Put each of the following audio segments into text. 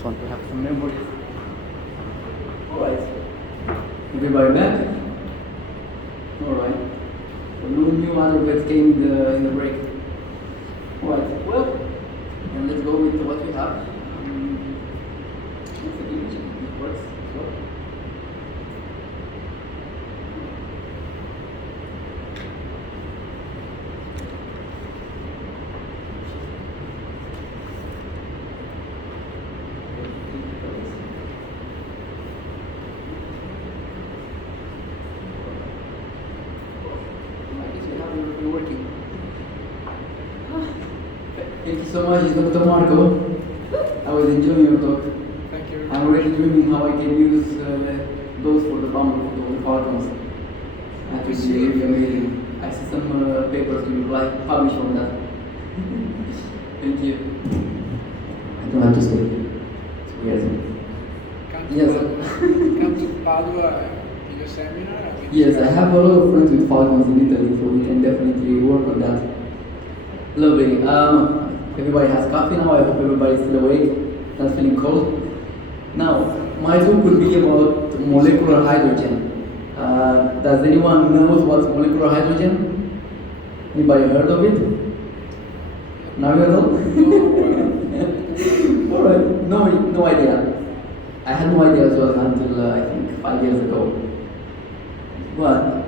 just want to have some memories. Alright. Everybody back? Alright. So no new other bets came in the break. Alright, well, and let's go with what we have. It's an image, it works as well. Working. Thank you so much, Dr. Marco. I was enjoying your talk. Thank you. I'm already dreaming how I can use those for the bumble for the Falcons. That would be really amazing. I see some papers to be published on that. Thank you. I don't have to stay. It's weird. Come to Padua in your seminar? Yes, I have a lot of friends with Falcons in Italy, so we can definitely work on that. Lovely. Everybody has coffee now. I hope everybody is still awake, not feeling cold. Now, my talk will be about molecular hydrogen. Does anyone know what's molecular hydrogen? Anybody heard of it? Not at all? Alright, no idea. I had no idea as well until I think 5 years ago. But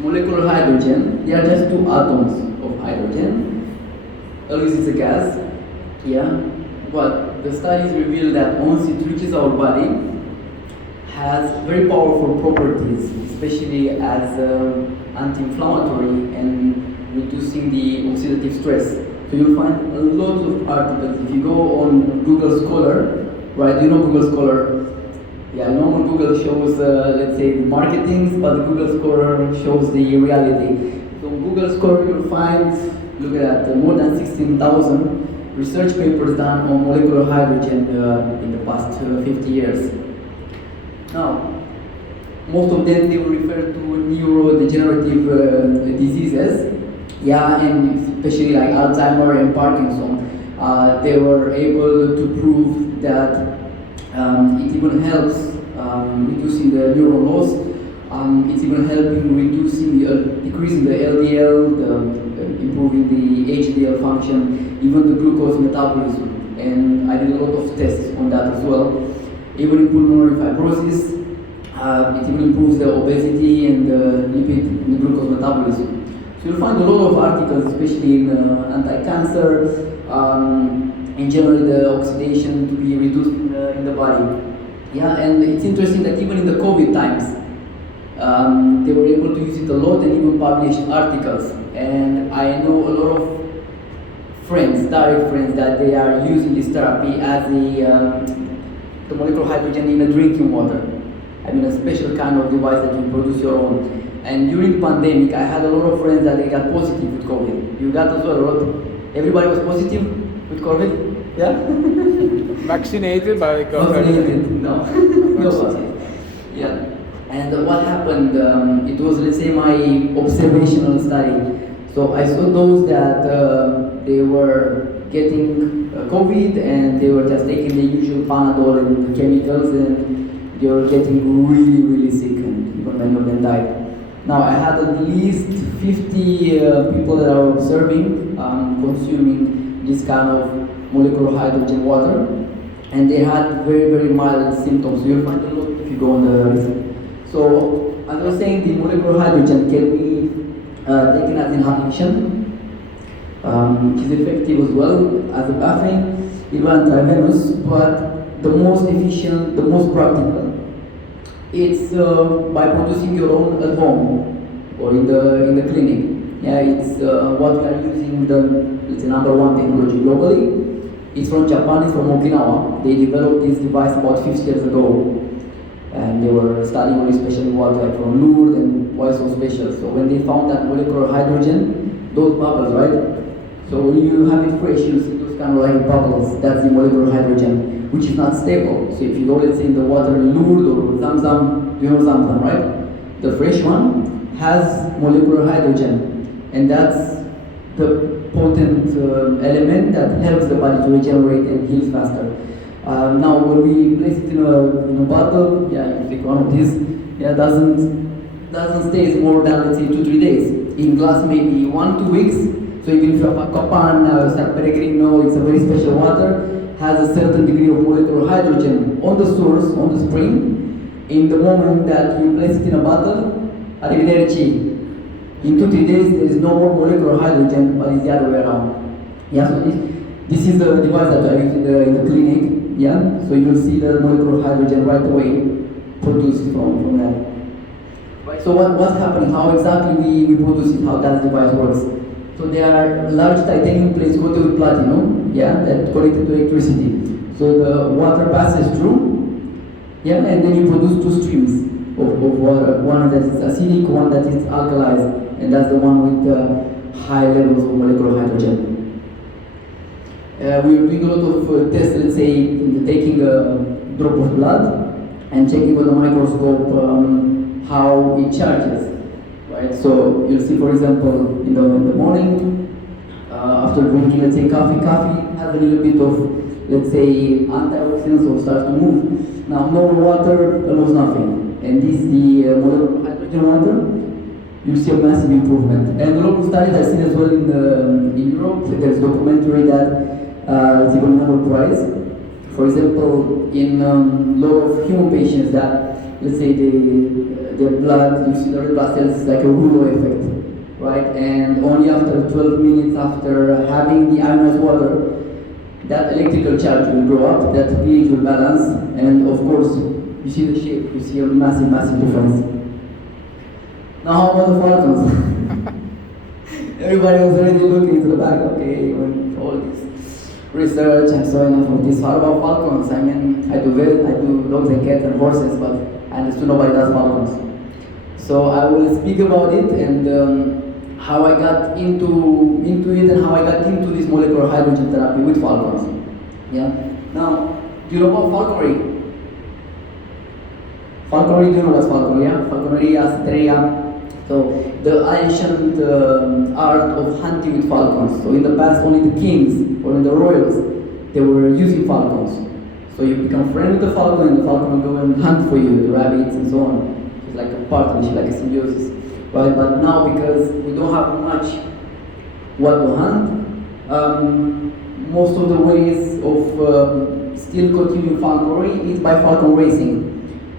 molecular hydrogen, they are just two atoms of hydrogen. Always it's a gas, yeah. But the studies reveal that once it reaches our body, has very powerful properties, especially as anti-inflammatory and reducing the oxidative stress. So you'll find a lot of articles. If you go on Google Scholar, right? You know Google Scholar. Yeah, normal Google shows, let's say, marketing, but Google Scholar shows the reality. So Google Scholar, you'll find, look at that, more than 16,000 research papers done on molecular hydrogen in the past 50 years. Now, most of them, they will refer to neurodegenerative diseases, yeah, and especially like Alzheimer and Parkinson. They were able to prove that it even helps reducing the neural loss. It's even helping decreasing the LDL, improving the HDL function, even the glucose metabolism. And I did a lot of tests on that as well. Even in pulmonary fibrosis, it even improves the obesity and the lipid and the glucose metabolism. So you'll find a lot of articles, especially in anti-cancer, in general the oxidation to be reduced in the body. Yeah, and it's interesting that even in the COVID times, they were able to use it a lot and even published articles. And I know a lot of friends, direct friends, that they are using this therapy as the molecular hydrogen in the drinking water. I mean, a special kind of device that you produce your own. And during the pandemic, I had a lot of friends that they got positive with COVID. You got as well a lot. Everybody was positive with COVID? Yeah? Vaccinated by COVID? Vaccinated, no. No. Yeah. And what happened, it was, let's say, my observational study. So I saw those that they were getting COVID and they were just taking the usual Panadol and the chemicals, and they were getting really, really sick, and even many of them died. Now I had at least 50 people that are observing, consuming this kind of molecular hydrogen water, and they had very, very mild symptoms. So you'll find a lot if you go on the research. So as I was saying, the molecular hydrogen can be taken as inhalation, which is effective as well as a bathing, even intravenous, but the most efficient, the most practical, it's by producing your own at home or in the clinic. Yeah, it's what we are using it's the #1 technology globally. It's from Japan, it's from Okinawa. They developed this device about 50 years ago. And they were studying especially water from Lourdes and why so special. So when they found that molecular hydrogen, those bubbles, right? So when you have it fresh, you see those kind of like bubbles. That's the molecular hydrogen, which is not stable. So if you go, let's say, in the water in Lourdes or Zamzam, you know Zamzam, right? The fresh one has molecular hydrogen, and that's the potent element that helps the body to regenerate and heal faster. Now, when we place it in a bottle, yeah, you take one of these, yeah, doesn't stay more than, let's say, 2-3 days. In glass, maybe 1-2 weeks. So even if you have a Copan, San Pellegrino, it's a very special water, has a certain degree of molecular hydrogen on the source, on the spring. In the moment that you place it in a bottle, arrivederci. In 2-3 days, there is no more molecular hydrogen, but it's the other way around. Yeah, so this is the device that I use in the clinic. Yeah, so you'll see the molecular hydrogen right away produced from that. Right. So what's happening? How exactly we produce it? How that device works? So there are large titanium plates coated with platinum, yeah, that connected to electricity. So the water passes through, yeah, and then you produce two streams of water. One that is acidic, one that is alkalized, and that's the one with high levels of molecular hydrogen. We are doing a lot of tests, let's say, taking a drop of blood and checking with a microscope how it charges. Right? So you'll see, for example, in the morning, after drinking, let's say, coffee has a little bit of, let's say, antioxidants, or starts to move. Now, normal water, almost nothing. And this, the molecular hydrogen water, you see a massive improvement. And a lot of studies I've seen as well in Europe. There's a documentary that it's even Nobel Prize. For example, in a lot of human patients that, let's say, their blood, you see the red blood cells is like a Rouleau effect, right? And only after 12 minutes after having the ionized water, that electrical charge will grow up, that pH will balance, and of course, you see the shape, you see a massive, massive difference. Now, how about the Falcons? Everybody was already looking into the back, okay, when all this research and so enough of this. How about Falcons? I mean, I do dogs and cats and horses, but I understood nobody does Falcons. So I will speak about it and how I got into it and how I got into this molecular hydrogen therapy with Falcons. Yeah. Now, do you know about falconry? Falconry, do you know what's falconry? Yeah? Falconry, Astrea. So the ancient art of hunting with falcons. So in the past, only the kings or the royals, they were using falcons. So you become friends with the falcon, and the falcon will go and hunt for you, the rabbits and so on. It's like a partnership, like a symbiosis. But now, because we don't have much what to hunt, most of the ways of still continuing falconry is by falcon racing.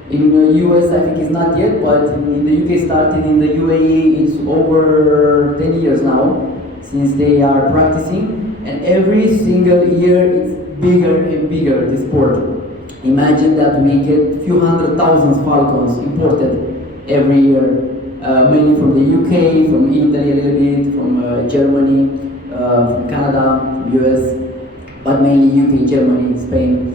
In the US, I think it's not yet, but in the UK started. In the UAE, it's over 10 years now since they are practicing, and every single year it's bigger and bigger, the sport. Imagine that we get few 100,000 falcons imported every year, mainly from the UK, from Italy a little bit, from Germany, from Canada, US, but mainly UK, Germany, Spain.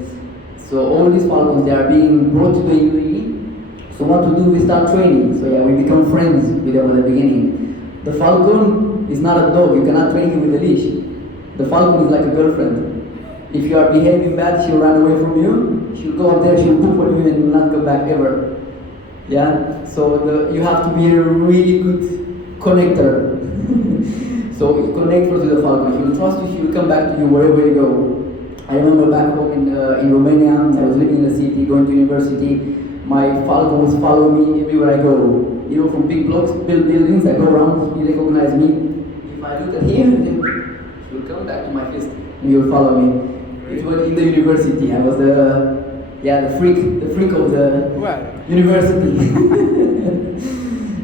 So all these falcons, they are being brought to the UAE. So what to do? We start training. So yeah, we become friends with them at the beginning. The falcon is not a dog. You cannot train him with a leash. The falcon is like a girlfriend. If you are behaving bad, she'll run away from you. She'll go up there, she'll poop on you, and will not come back ever. Yeah. So you have to be a really good connector. So you connect first with the falcon. If you trust you, she will come back to you wherever you go. I remember back home in Romania, I was living in the city, going to university. My falcon was following me everywhere I go. You know, from big blocks, buildings, I go around, he recognized me. If I look at him, he will come back to my fist and he will follow me. It was in the university. I was the freak of the university.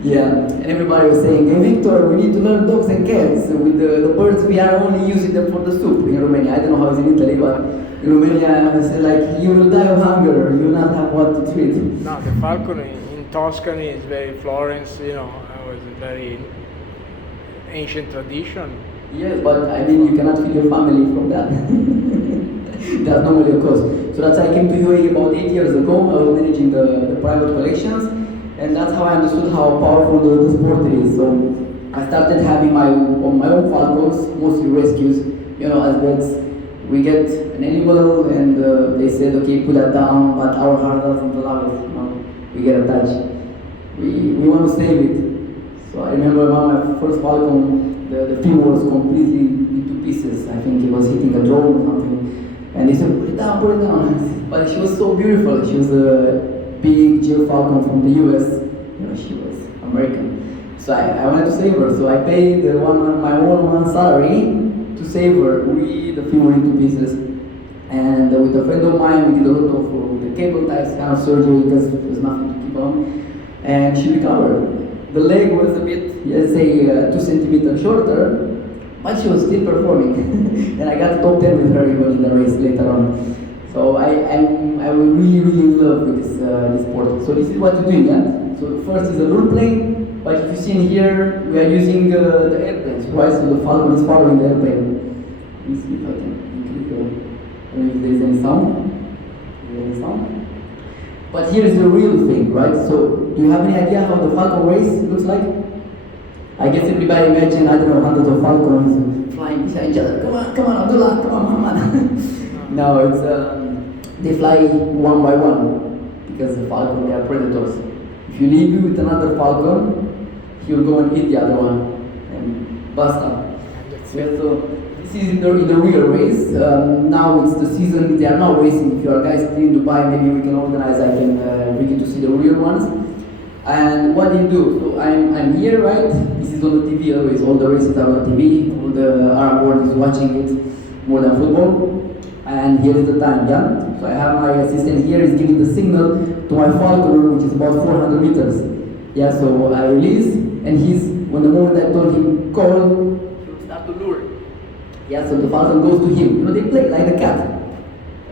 Yeah, and everybody was saying, "Hey Victor, we need to learn dogs and cats. With the birds, we are only using them for the soup in Romania." I don't know how it's in Italy, but in Romania, I said, like, you will die of hunger, you will not have what to treat. No, the falcon in Tuscany is very, Florence, you know, was a very ancient tradition. Yes, but I mean, you cannot feed your family from that. That's normally a cost. So that's why I came to UAE about 8 years ago. I was managing the private collections. And that's how I understood how powerful the sport is. So I started having my own falcons, mostly rescues. You know, as vets, we get an animal and they said, okay, put that down, but our heart doesn't allow it. You know, we get attached. We want to save it. So I remember my first falcon, the fin was completely into pieces. I think it was hitting a drone or something. And they said, put it down, put it down. But she was so beautiful. She was a big Jill Falcon from the US. You know, she was American. So I wanted to save her. So I paid my own salary to save her. We, the few were into pieces. And with a friend of mine, we did a lot of the cable ties kind of surgery because there was nothing to keep on. And she recovered. The leg was a bit, let's say, 2 centimeters shorter, but she was still performing. And I got top 10 with her even in the race later on. So I really, really in love with this sport. So this is what we're doing, yeah? So first is a lure plane, but if you see in here, we are using the airplanes, right? So the Falcon is following the airplane. Let me see if I can include if there's any sound. Is there any sound? But here is the real thing, right? So do you have any idea how the Falcon race looks like? I guess everybody imagine, I don't know, hundreds of Falcons flying beside each other. Come on, Abdullah, come on. No, it's they fly one by one because the Falcon, they are predators. If you leave with another Falcon, he will go and eat the other one and basta. Yeah, so this is in the real race. Now it's the season. They are now racing. If you are guys in Dubai, maybe we can organize. I can bring you to see the real ones. And what do you do? So I'm here, right? This is on the TV always. All the races are on TV. All the Arab world is watching it more than football. And here is the time, yeah? So I have my assistant here. He's giving the signal to my Falcon, which is about 400 meters. Yeah, so I release, and when the moment I told him call, he will start to lure. Yeah, so the Falcon goes to him. You know, they play like the cat.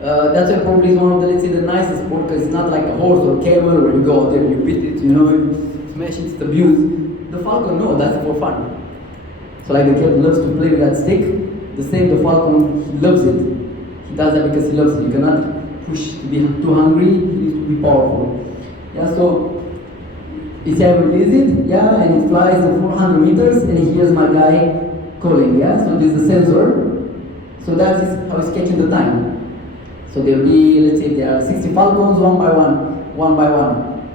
That's why probably is one of the, let's say, the nicest sport, because it's not like a horse or camel where you go out there and you beat it, you know, you smash it, it's abused. The Falcon, no, that's for fun. So like the cat loves to play with that stick, the same the Falcon, he loves it. He does that because he loves it. You cannot push to be too hungry, he needs to be powerful. Yeah, so you see I release it, yeah, and it flies to 400 meters and he hears my guy calling, yeah, so this is the sensor. So that is how he's catching the time. So there will be, let's say there are 60 Falcons, one by one,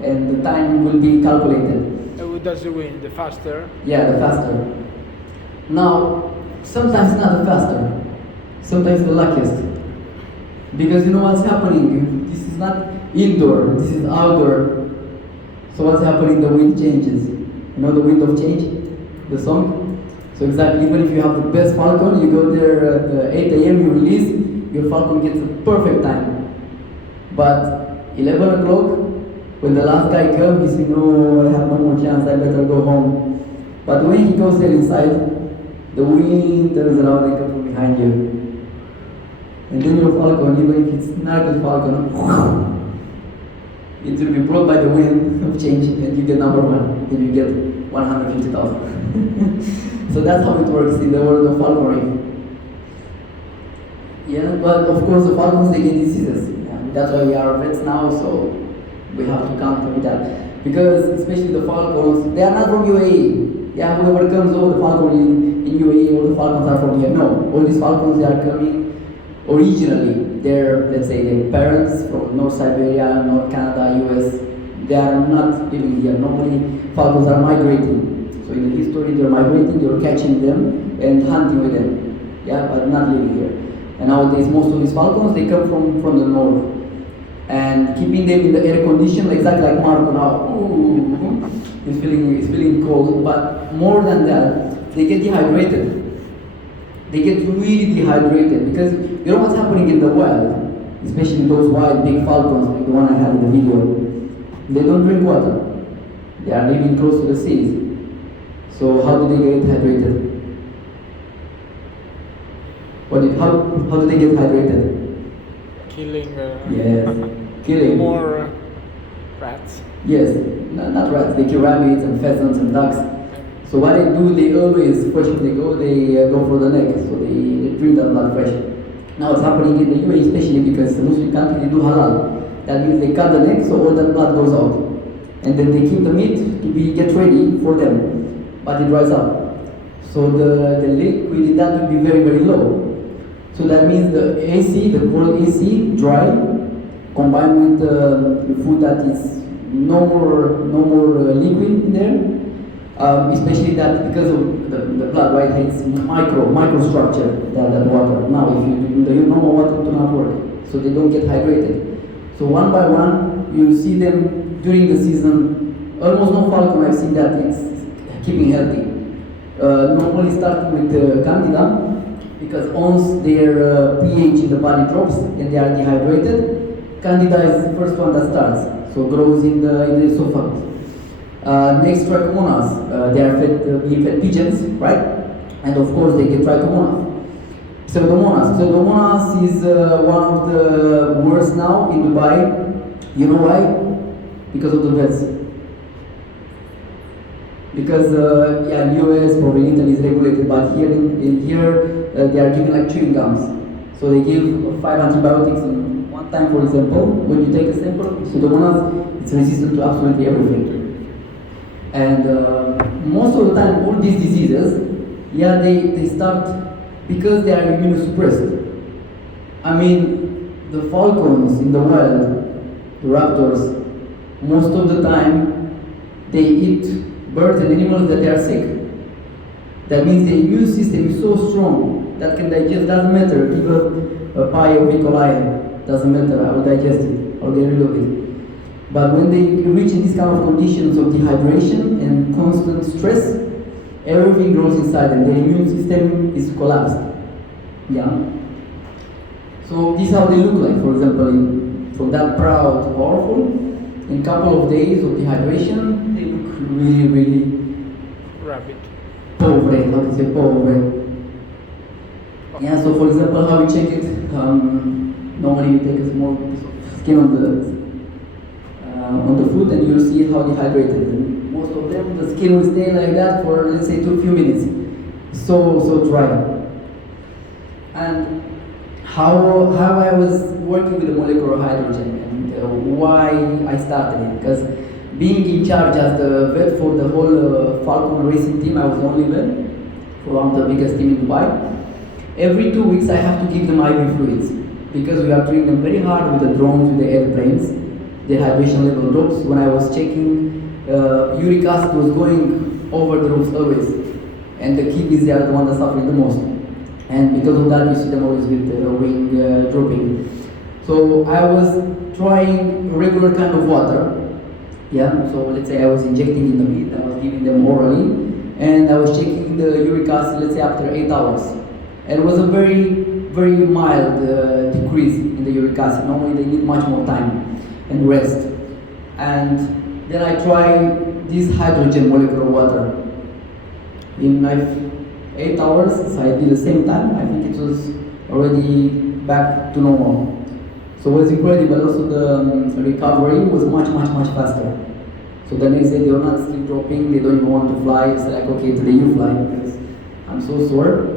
and the time will be calculated. Who does the win? The faster? Yeah, the faster. Now, sometimes not the faster, sometimes the luckiest. Because you know what's happening, this is not indoor, this is outdoor. So what's happening, the wind changes. You know the wind of change, the song? So exactly, even if you have the best Falcon, you go there at 8 a.m., you release, your Falcon gets a perfect time. But 11 o'clock, when the last guy comes, he says, no, I have no more chance, I better go home. But when he goes there inside, the wind turns around and comes from behind you. And then your Falcon, even if it's not a good Falcon, it will be brought by the wind of change and you get number one. Then you get 150,000. So that's how it works in the world of falconry. Yeah, but of course the Falcons, they get diseases. And that's why we are vets now, so we have to counter with that. Because especially the Falcons, they are not from UAE. Yeah, whoever comes over the Falcon in UAE, all the Falcons are from here. No, all these Falcons, they are coming originally. They're, let's say, their parents from North Siberia, North Canada, US. They are not living here. Normally, Falcons are migrating. So in the history, they're migrating, they're catching them and hunting with them. Yeah, but not living here. And nowadays, most of these Falcons, they come from the north. And keeping them in the air condition, exactly like Marco now, ooh, he's feeling cold. But more than that, they get dehydrated. They get really dehydrated because you know what's happening in the wild, especially those wild big Falcons, like the one I had in the video. They don't drink water. They are living close to the seas. So how do they get hydrated? How do they get hydrated? Killing. Yes, killing. More rats. Yes, not rats. They kill rabbits and pheasants and ducks. So what they do, they always, first they go for the neck. So they drink that blood fresh. Now it's happening in the UAE, especially because it's a Muslim country, they do halal. That means they cut the neck, so all that blood goes out. And then they keep the meat to get ready for them, but it dries up. So the liquid in that will be very, very low. So that means the AC, the cold AC, dry, combined with the food that is no more liquid in there, Especially that because of the blood, right? It's microstructure that water. Now, if you do the normal water, do not work, so they don't get hydrated. So one by one, you see them during the season. Almost no falcon I've seen that it's keeping healthy. Normally starting with Candida, because once their pH in the body drops and they are dehydrated, Candida is the first one that starts, so grows in the esophagus. Next, trichomonas. They are being fed pigeons, right? And of course, they get trichomonas. Pseudomonas. Pseudomonas is one of the worst now in Dubai. You know why? Because of the vets. Because in US, probably in Italy is regulated, but here they are given like chewing gums. So they give 5 antibiotics in one time, for example. When you take a sample of Pseudomonas, it's resistant to absolutely everything. And most of the time, all these diseases, they start because they are immunosuppressed. I mean, the falcons in the wild, the raptors, most of the time, they eat birds and animals that they are sick. That means the immune system is so strong that can digest, doesn't matter, give a pie of E. coli, doesn't matter, I will digest it, I'll get rid of it. But when they reach in these kind of conditions of dehydration and constant stress, everything grows inside them. Their immune system is collapsed. So this is how they look like. For example, from that proud, powerful, in a couple of days of dehydration, they look really, really rapid. Pobre, how to say pobre. So for example, how we check it, normally you take a small piece of skin on the foot and you'll see how dehydrated. And most of them, the skin will stay like that for, let's say, few minutes. So dry. And how I was working with the molecular hydrogen and why I started it. Because being in charge as the vet for the whole Falcon racing team, I was the only vet for one of the biggest team in Dubai. Every 2 weeks I have to give them IV fluids because we are treating them very hard with the drones, with the airplanes. The hydration level drops. When I was checking, uric acid was going over the roofs always, and the kidneys, they are the ones that suffering the most. And because of that, you see them always with the wing drooping. So I was trying regular kind of water. So let's say I was injecting in the meat, I was giving them orally, and I was checking the uric acid, let's say after 8 hours. And it was a very, very mild decrease in the uric acid. Normally they need much more time and rest. And then I tried this hydrogen molecular water. In like 8 hours, so I did the same time, I think it was already back to normal. So it was incredible. Also the recovery was much faster. So the next day they were not still dropping, they don't even want to fly. It's like, okay, today you fly because I'm so sore.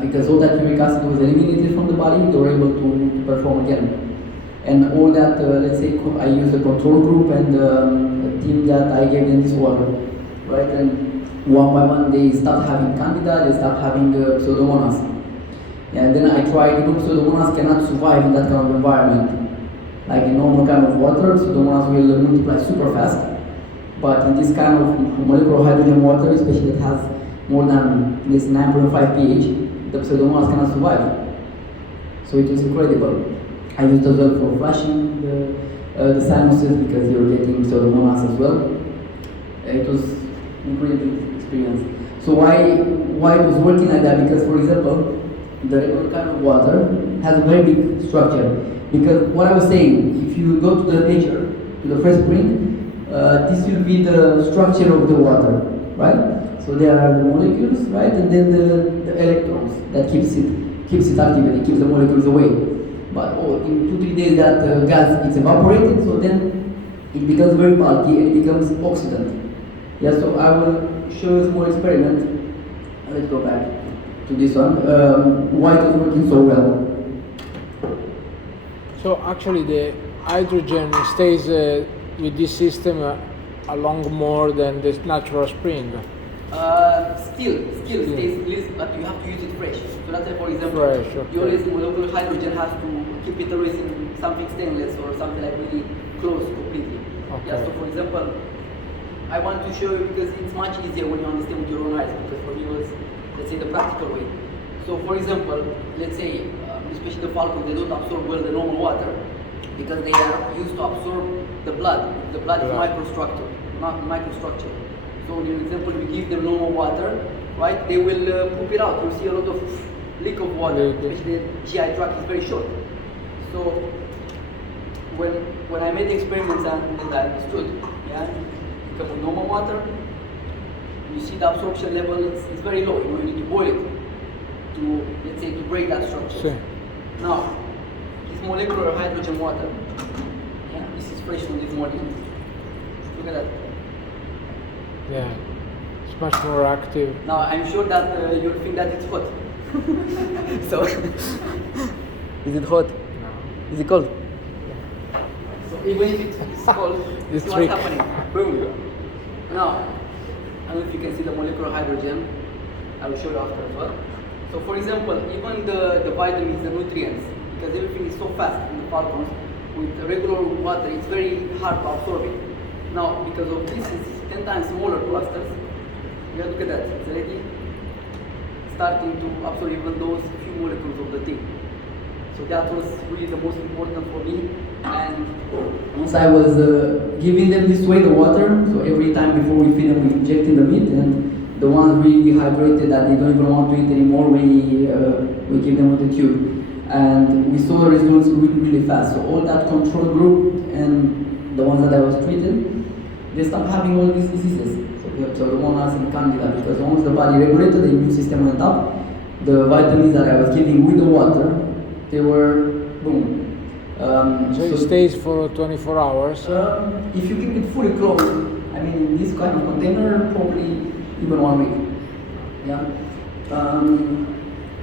Because all that uric acid was eliminated from the body, they were able to perform again. And all that, let's say, I used a control group and a team that I gave them this water, right? And one by one, they stopped having Candida, they stopped having Pseudomonas. And then I tried, Pseudomonas cannot survive in that kind of environment. Like in normal kind of water, Pseudomonas will multiply super fast. But in this kind of molecular hydrogen water, especially that has more than this 9.5 pH, the Pseudomonas cannot survive. So it was incredible. I used as well for flushing the sinuses because you're getting Pseudomonas as well. It was incredible experience. So why it was working like that? Because for example, the regular kind of water has a very big structure. Because what I was saying, if you go to the nature, to the first spring, this will be the structure of the water, right? So there are the molecules, right, and then the electrons that keeps it activated, keeps the molecules away. But in 2-3 days that gas is evaporated, so then it becomes very bulky and it becomes oxidant. So I will show you a small experiment. Let's go back to this one. Why it was working so well. So actually the hydrogen stays with this system along more than this natural spring. Still stays, but you have to use it fresh. So let's say, for example, fresh, okay. you always molecular hydrogen has to keep it always in something stainless or something like really close completely. Okay. So for example, I want to show you because it's much easier when you understand with your own eyes, because for me it was, let's say, the practical way. So for example, let's say, especially the falcons, they don't absorb well the normal water because they are used to absorb the blood. The blood is microstructure, not microstructure. So in example, we give them normal water, right? They will poop it out. You see a lot of leak of water, especially the GI tract is very short. So when I made the experiments and I understood, yeah, you come with normal water, you see the absorption level is very low. You need to boil it to, let's say, to break that structure. Sure. Now, this molecular hydrogen water, yeah, this is fresh from this morning. Look at that. Yeah, it's much more active. Now, I'm sure that you'll think that it's hot. So, is it hot? No. Is it cold? So even if it's cold, This see trick. what's happening. Boom. Now, I don't know if you can see the molecular hydrogen. I will show you after as well. So for example, even the vitamins, the nutrients, because everything is so fast in the falcons, with regular water, it's very hard to absorb it. Now, because of this, it's 10 times smaller clusters. You look at that, it's already starting to absorb even those few molecules of the thing. So that was really the most important for me. And once I was giving them this way the water, so every time before we feed them, we inject in the meat, and the ones really dehydrated that they don't even want to eat anymore, we give them with the tube. And we saw the results really, really fast. So all that control group and the ones that I was treated, they stopped having all these diseases. So the monas and candida, because once the body regulated, the immune system went up, the vitamins that I was giving with the water, they were boom. So it stays for 24 hours. If you keep it fully closed, I mean, in this kind of container, probably even 1 week. Yeah.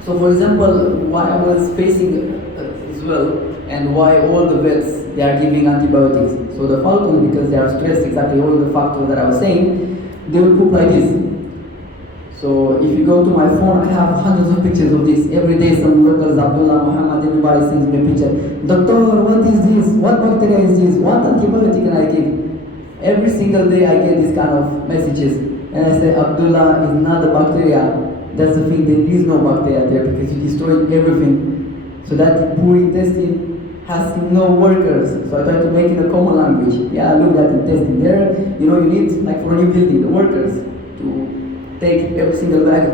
So for example, why I was facing as well, and why all the vets, they are giving antibiotics. So the falcons, because they are stressed, exactly all the factors that I was saying, they will poop like this. So if you go to my phone, I have hundreds of pictures of this. Every day some locals, Abdullah, Muhammad, everybody sends me a picture. Doctor, what is this? What bacteria is this? What antibiotic can I give? Every single day I get these kind of messages. And I say, Abdullah, is not the bacteria. That's the thing, there is no bacteria there because you destroyed everything. So that poor intestine has no workers. So I try to make it a common language. Yeah, look at the intestine there. You know, you need, like for a new building, the workers to take every single bag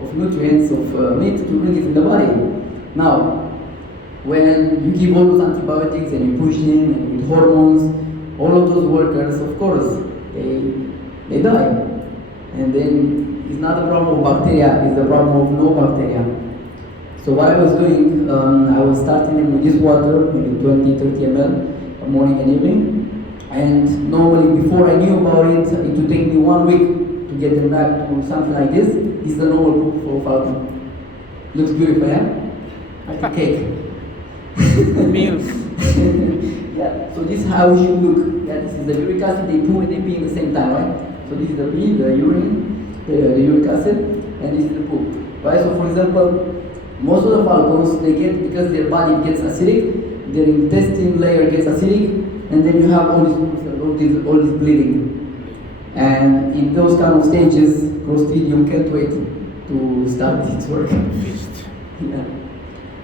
of nutrients, of meat, to bring it in the body. Now, when you give all those antibiotics and you push them and with hormones, all of those workers, of course, they die. And then it's not the problem of bacteria, it's the problem of no bacteria. So what I was doing, I was starting them with this water, maybe 20-30 ml, morning and evening. And normally, before I knew about it, it would take me 1 week to get them back to something like this. This is the normal poop for falcon. Looks beautiful, yeah? Like a cake. Milk. Yeah, so this is how it should look. Yeah, this is the uric acid, they poo and they pee at the same time, right? So this is the pee, the urine, the uric acid, and this is the poop. Right, so for example, most of the falcons, they get, because their body gets acidic, their intestine layer gets acidic, and then you have all this bleeding. And in those kind of stages, Clostridium can't wait to start its work. Yeah.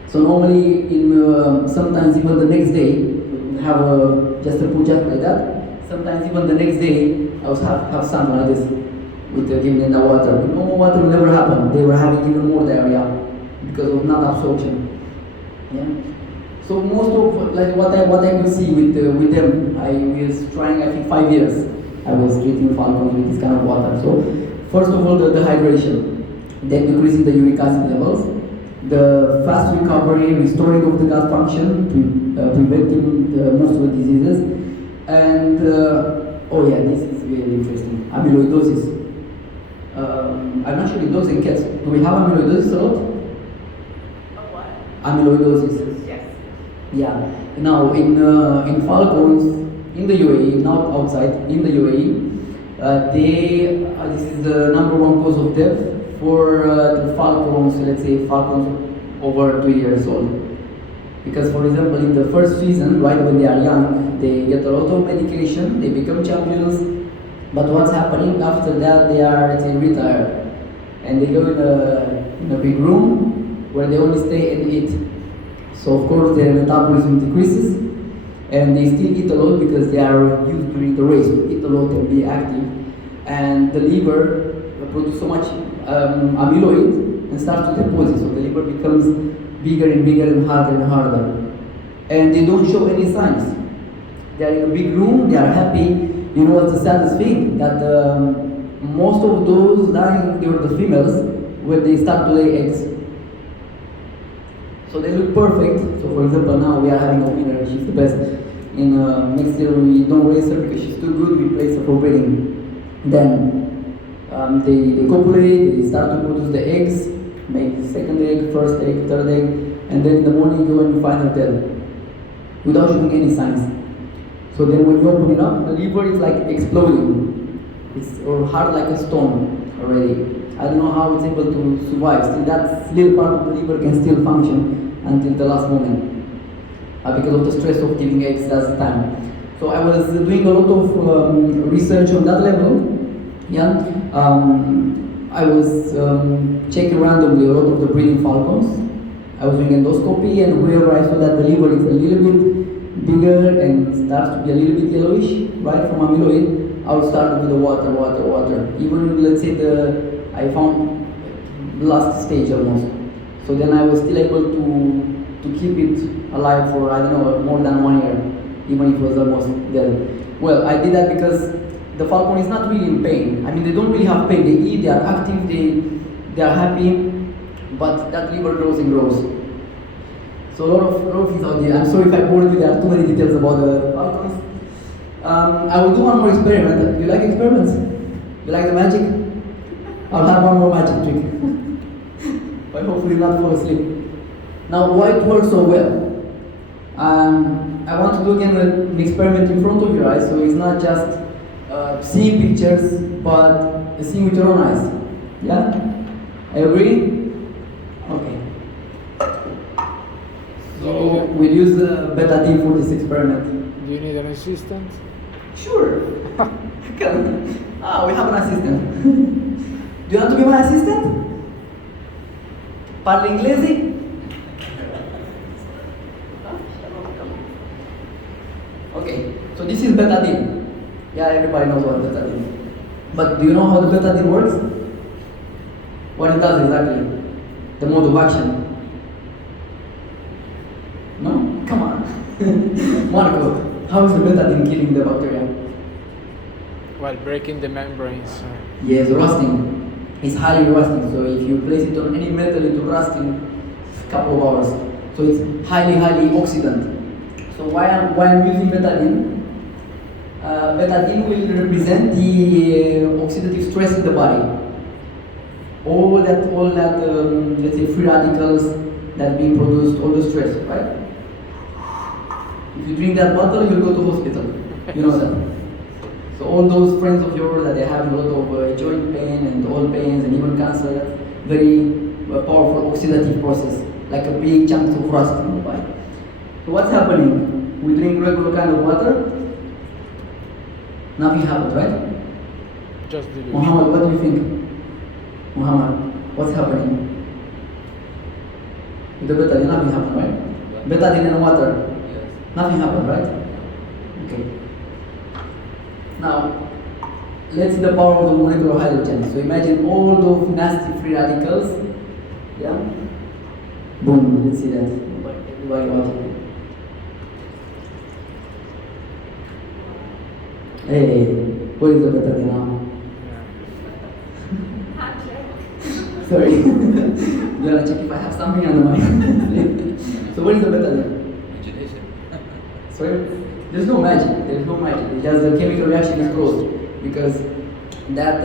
So normally, in sometimes even the next day, have just a poo just like that. Sometimes even the next day, I was have something like this with giving them the water. With normal water will never happen. They were having even more diarrhea because of not absorption. Yeah. So most of like what I could see with them, I was trying, I think 5 years. I was treating falcons with this kind of water. So first of all, the hydration, then decreasing the uric acid levels, the fast recovery, restoring of the gut function, preventing most of the diseases, and oh yeah, this is really interesting. Amyloidosis. I'm not sure in dogs and cats. Do we have amyloidosis a lot? What? Amyloidosis. Yes. Yeah. Now in falcons in the UAE, not outside, in the UAE, this is the #1 cause of death for the falcons. Let's say falcons over 2 years old. Because for example, in the first season, right when they are young, they get a lot of medication, they become champions, But what's happening after that? They are, let's say, retired, and they go in a big room where they only stay and eat. So of course their metabolism decreases, and they still eat a lot because they are used during the race to eat a lot and be active. And the liver produces so much amyloid and starts to deposit. So the liver becomes bigger and bigger and harder. And they don't show any signs. They are in a big room, they are happy. You know what's the saddest thing? That most of those dying, they were the females when they start to lay eggs. So they look perfect. So for example, now we are having a winner, she's the best. In next year we don't raise her because she's too good, we place her for breeding. Then they copulate, they start to produce the eggs, make second egg, first egg, third egg, and then in the morning you go and you find her dead without showing any signs. So then when you open it up, the liver is like exploding. It's hard like a stone already. I don't know how it's able to survive. Still, that little part of the liver can still function until the last moment because of the stress of giving eggs at the time. So I was doing a lot of research on that level. Yeah, I was checking randomly a lot of the breeding falcons. I was doing endoscopy, and wherever I saw that the liver is a little bit bigger and starts to be a little bit yellowish, right, from amyloid, I would start with the water. Even let's say I found last stage almost. So then I was still able to keep it alive for, I don't know, more than 1 year, even if it was almost dead. Well, I did that because the falcon is not really in pain. I mean, they don't really have pain. They eat, they are active, they are happy, but that liver grows and grows. So a lot of things out there. I'm sorry if I bored you, there are too many details about the falcons. I will do one more experiment. Do you like experiments? You like the magic? I'll have one more magic trick. But hopefully not fall asleep. Now, why it works so well? I want to do again an experiment in front of your eyes, so it's not just seeing pictures, but seeing with your own eyes. Yeah? I agree? Okay. So we'll use betadine for this experiment. Do you need an assistant? Sure. Come. We have an assistant. Do you want to be my assistant? Parli inglese? Okay, so this is betadine. Yeah, everybody knows what betadine is. But do you know how the betadine works? What it does exactly? The mode of action. No? Come on. Marco, how is the betadine killing the bacteria? Well, breaking the membranes. Yes, rusting. It's highly rusting, so if you place it on any metal, it will rust in a couple of hours. So it's highly oxidant. So why I'm using betadine? Betadine will represent the oxidative stress in the body. All that let's say free radicals that are being produced, all the stress, right? If you drink that bottle, you'll go to hospital. You know that. So all those friends of yours that they have a lot of joint pain and all pains and even cancer, that's very powerful oxidative process, like a big chunk of rust in the body. So what's happening? We drink regular kind of water, nothing happens, right? Just delusion. Muhammad, what do you think? Muhammad, what's happening? With the betadine, nothing happened, right? Betadine and water, nothing happened, right? Okay. Now, let's see the power of the molecular hydrogen. So imagine all those nasty free radicals. Yeah? Boom, let's see that. Everybody watching. Hey, what is the betadine now? Sorry. You wanna check if I have something on the mind? So what is the betadine? Sorry? There's no magic. It's just the chemical reaction is closed because that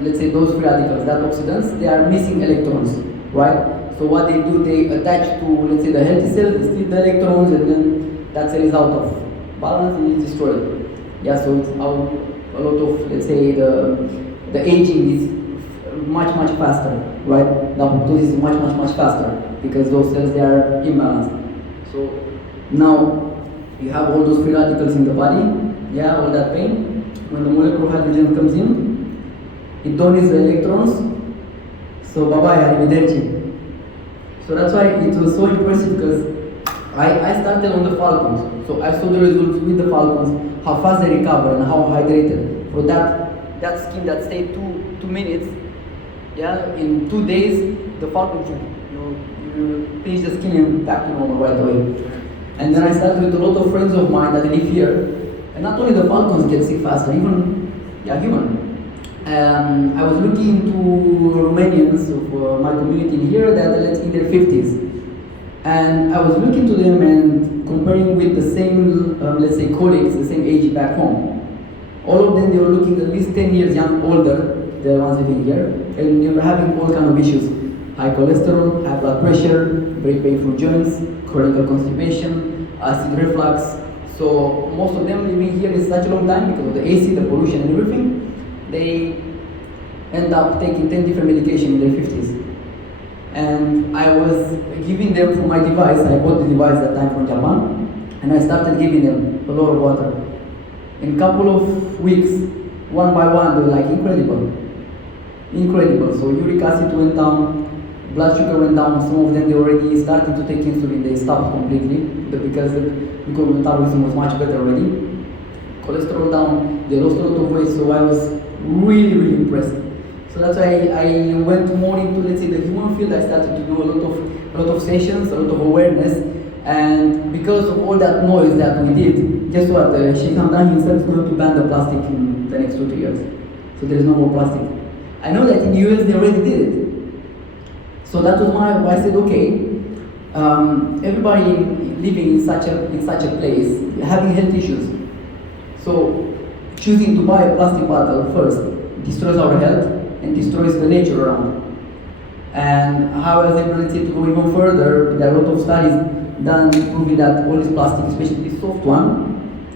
let's say those free radicals, that oxidants, they are missing electrons, right? So what they do, they attach to, let's say, the healthy cells, they steal the electrons, and then that cell is out of balance and is destroyed. Yeah, so it's out a lot of, let's say, the aging is much faster, right? The apoptosis is much faster because those cells, they are imbalanced. So now you have all those free radicals in the body, yeah, all that pain. when the molecular hydrogen comes in, it donates the electrons, so bye-bye, arrivederci. So that's why it was so impressive, because I started on the Falcons, so I saw the results with the Falcons, how fast they recover and how hydrated. For that skin that stayed 2 minutes, yeah, in 2 days, the Falcons, you finish the skin and back to normal right away. And then I started with a lot of friends of mine that live here, and not only the Falcons get sick faster, even human. I was looking into Romanians of my community in here that are in their 50s. And I was looking to them and comparing with the same, let's say, colleagues, the same age back home. All of them, they were looking at least 10 years older, the ones living here, and they were having all kind of issues. High cholesterol, high blood pressure, very painful joints, chronic constipation, acid reflux. So most of them living here in such a long time because of the AC, the pollution and everything, they end up taking 10 different medications in their 50s. And I was giving them for my device, I bought the device that time from Japan, and I started giving them a lot of water. In a couple of weeks, one by one, they were like incredible. Incredible. So uric acid went down, blood sugar went down, some of them they already started to take insulin, they stopped completely because the metabolism was much better already. Cholesterol down, they lost a lot of weight, so I was really, really impressed. So that's why I went more into, let's say, the human field. I started to do a lot of sessions, a lot of awareness, and because of all that noise that we did, guess what? Sheikh Hamdan himself is going to ban the plastic in the next 2 years. So there is no more plastic. I know that in the US they already did it. So that was why I said, okay, everybody living in such a place, having health issues. So choosing to buy a plastic bottle first destroys our health and destroys the nature around. And how I was able to go even further, there are a lot of studies done proving that all this plastic, especially this soft one,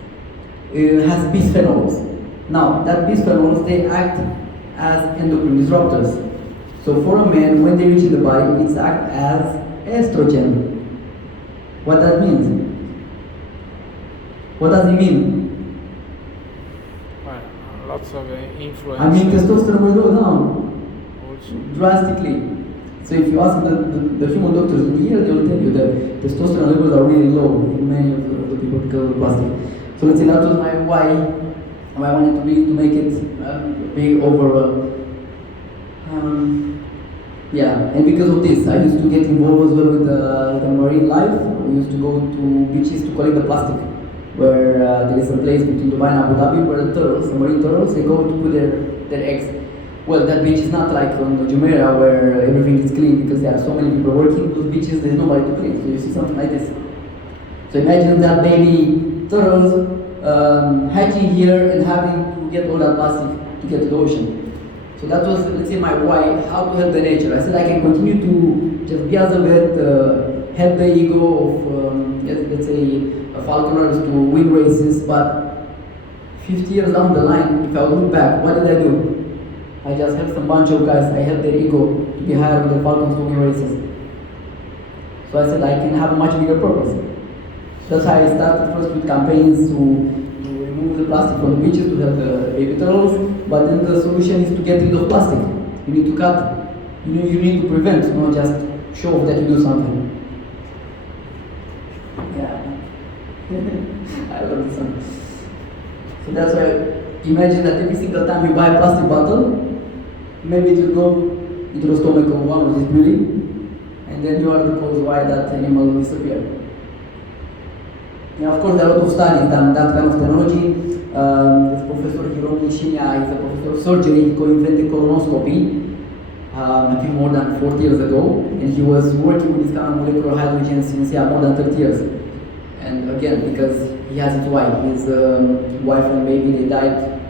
has bisphenols. Now, that bisphenols, they act as endocrine disruptors. So for a man, when they reach in the body, it's act as estrogen. What that means? What does it mean? Well, lots of influence. I mean, testosterone will go down Also. drastically. So if you ask the human doctors in here, they will tell you that testosterone levels are really low in many of the people because of the plastic. So let's say that was my why I wanted to make it big overall. Yeah, and because of this, I used to get involved as well with the marine life. We used to go to beaches to collect the plastic, where there is a place between Dubai and Abu Dhabi where the turtles, the marine turtles, they go to put their eggs. Well, that beach is not like on Jumeirah where everything is clean because there are so many people working. Those beaches, there's nobody to clean. So you see something like this. So imagine that baby turtles hatching here and having to get all that plastic to get to the ocean. So that was, let's say, my why, how to help the nature. I said I can continue to just be as a vet, help the ego of, let's say, falconers to win races, but 50 years down the line, if I look back, what did I do? I just helped some bunch of guys, I helped their ego to be higher with the Falcons to win races. So I said I can have a much bigger purpose. So that's why I started first with campaigns to remove the plastic from the beaches to help the baby turtles, but then the solution is to get rid of plastic. You need to cut, you need to prevent, not just show off that you do something. Yeah. I love this one. So that's why, imagine that every single time you buy a plastic bottle, maybe it will go into the stomach of one of this beauty, and then you are the cause why that animal will disappear. Yeah, of course, there are a lot of studies done that kind of technology. This Professor Hiromi Shinya is a professor of surgery. He co-invented colonoscopy, I think more than 40 years ago, and he was working with this kind of molecular hydrogen since more than 30 years. And again, because he has his wife, wife and baby, they died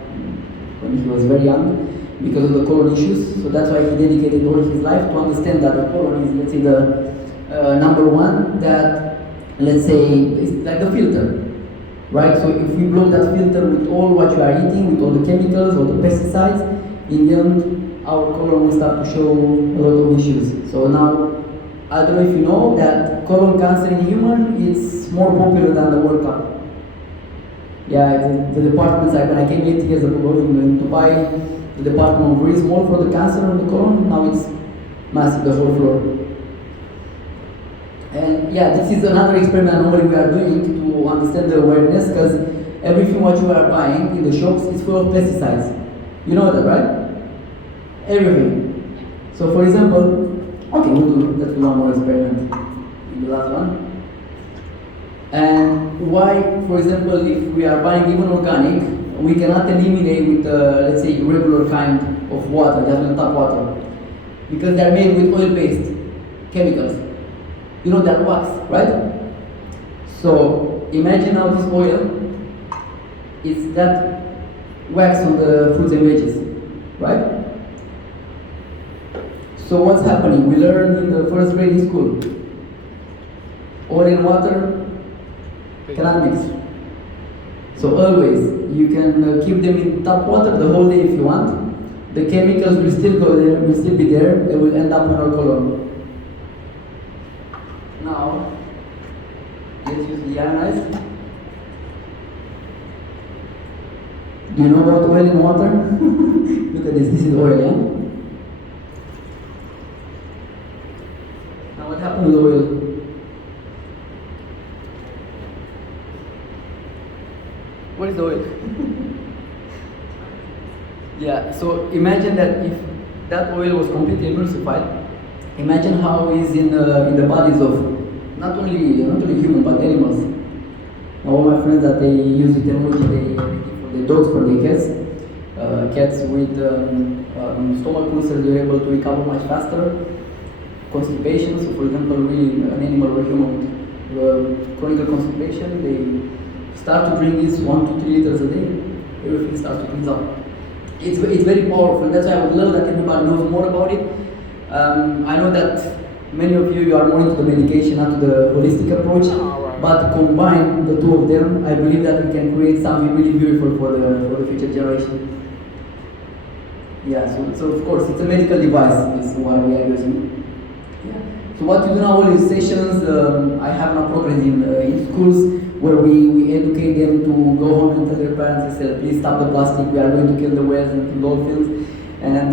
when he was very young because of the colon issues. So that's why he dedicated all his life to understand that the colon is, let's say, the number one that, let's say, is like the filter, right? So if we block that filter with all what you are eating, with all the chemicals, all the pesticides, in the end, our colon will start to show a lot of issues. So now, I don't know if you know that colon cancer in human is more popular than the World Cup. Yeah, the departments, like when I came 8 years ago in Dubai, the department was very small for the cancer on the colon, now it's massive, the whole floor. And yeah, this is another experiment normally we are doing to understand the awareness, because everything what you are buying in the shops is full of pesticides. You know that, right? Everything. So for example, okay, let's do one more experiment. The last one. And why, for example, if we are buying even organic, we cannot eliminate with, let's say, regular kind of water, just with tap water, because they are made with oil-based chemicals. You know, they're wax, right? So imagine now this oil is that wax on the fruits and veggies, right? So what's happening? We learned in the first grade in school, oil and water cannot mix. So always, you can keep them in tap water the whole day if you want. The chemicals will still go there, will still be there, they will end up in our colon. Now, let's use the ionized. Do you know about oil and water? Look at this is oil, yeah? Now what happened with oil? What is the oil? Yeah, so imagine that if that oil was completely emulsified, imagine how it is in the bodies of not only human but animals. Now all my friends that they use the technology, they for the dogs, for the cats, cats with stomach ulcers, they're able to recover much faster. Constipation, so for example, really an animal or human with chronic constipation, they start to drink this 1 to 3 liters a day, everything starts to cleanse up. It's very powerful. That's why I would love that everybody knows more about it. I know that many of you are more into the medication, not to the holistic approach, but combine the two of them, I believe that we can create something really beautiful for the future generation. Yeah, so of course it's a medical device, is what we are using. Yeah. So what we do now all these sessions, I have now programs in schools where we educate them to go home and tell their parents, they say, please stop the plastic, we are going to kill the whales and kill dolphins, and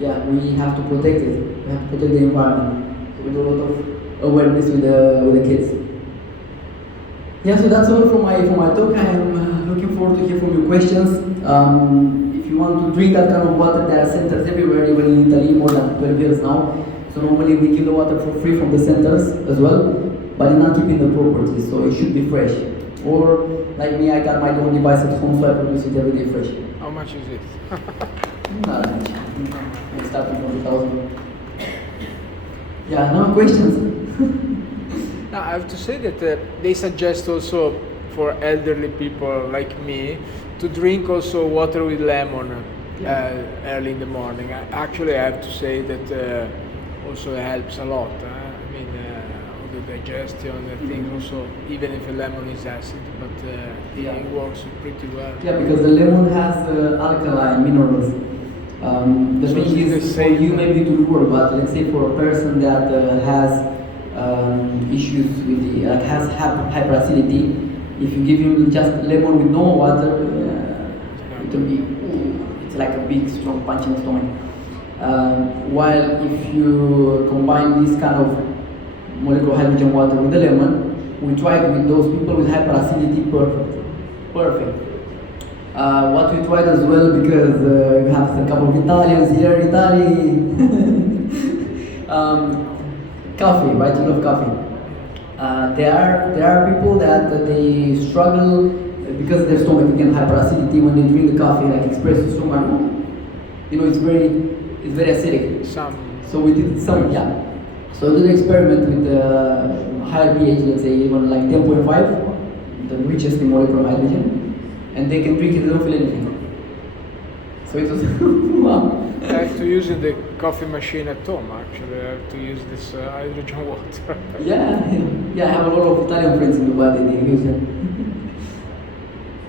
yeah, we have to protect it. We have to protect the environment. So we do a lot of awareness with the kids. Yeah, so that's all for my talk. I am looking forward to hear from your questions. If you want to drink that kind of water, there are centers everywhere, even in Italy, more than 12 years now. So normally we give the water for free from the centers as well, but in not keeping the properties, so it should be fresh. Or like me, I got my own device at home, so I produce it every day fresh. How much is it? Not much. I started from 2,000. Yeah, no questions. Now, I have to say that they suggest also for elderly people like me to drink also water with lemon early in the morning. Actually, I have to say that also helps a lot. I mean, all the digestion, the things also, even if a lemon is acid, but it works pretty well. Yeah, because the lemon has alkaline minerals. The So thing it's is, the for same. you maybe to work, but let's say for a person that has issues with the has hyperacidity, if you give him just lemon with no water, it will be it's like a big strong punch in the stomach. While if you combine this kind of molecular hydrogen water with the lemon, we tried with those people with hyperacidity, perfect. What we tried as well, because we have a couple of Italians here in Italy, coffee, right? You love coffee. There are people that they struggle because their stomach again hyperacidity when they drink the coffee, like espresso so much. You know, it's very acidic. So we did some, yeah. So we did an experiment with higher pH, let's say even like 10.5, the richest in molecular hydrogen. And they can drink it, they don't feel anything. So it was, wow. I have to use the coffee machine at home, actually. I have to use this hydrogen water. Yeah, I have a lot of Italian friends in Dubai, they use it.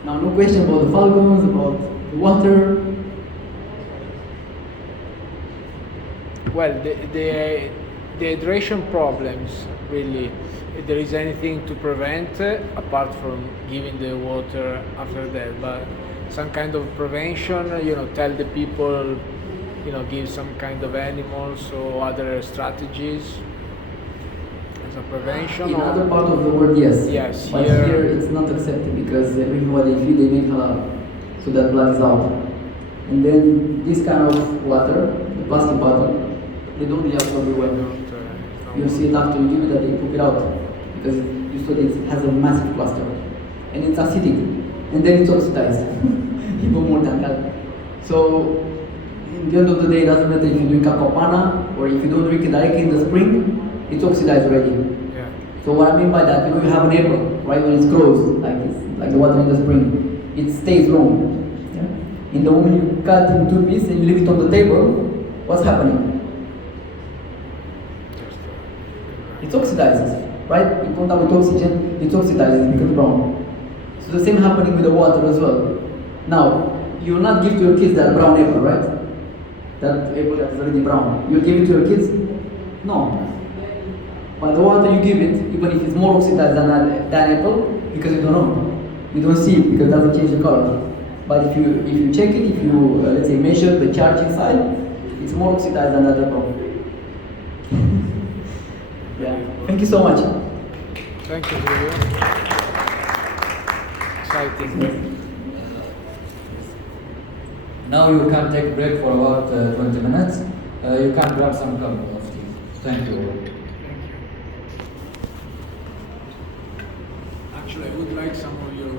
Now, no question about the Falcons, about the water. Well, the hydration problems, really, if there is anything to prevent apart from giving the water after that, but some kind of prevention, tell the people, give some kind of animals or other strategies as a prevention. In other part of the world, yes. Yes, but here it's not accepted because every what they feed, they make halal, so that blood is out. And then this kind of water, the plastic bottle, they don't really absorb it well. You see it after you give it that they poop it out because you saw that it has a massive cluster and it's acidic and then it's oxidized even more than that. So in the end of the day, it doesn't matter if you drink aquapana or if you don't drink it directly in the spring, it's oxidized already. Yeah. So what I mean by that, you have an apple, right? When it's closed, like the water in the spring, it stays long. Yeah? In the moment you cut in two pieces and you leave it on the table, what's happening? It oxidizes, right? In contact with oxygen, it oxidizes, it becomes brown. So the same happening with the water as well. Now, you will not give to your kids that brown apple, right? That apple that is already brown. You'll give it to your kids? No. But the water you give it, even if it's more oxidized than that apple, because you don't know. You don't see it because it doesn't change the color. But if you check it, if you, let's say, measure the charge inside, it's more oxidized than that apple. Yeah. Thank you so much. Thank you, Julio. Exciting. Now you can take a break for about 20 minutes. You can grab some cup of tea. Thank you. Actually, I would like some of your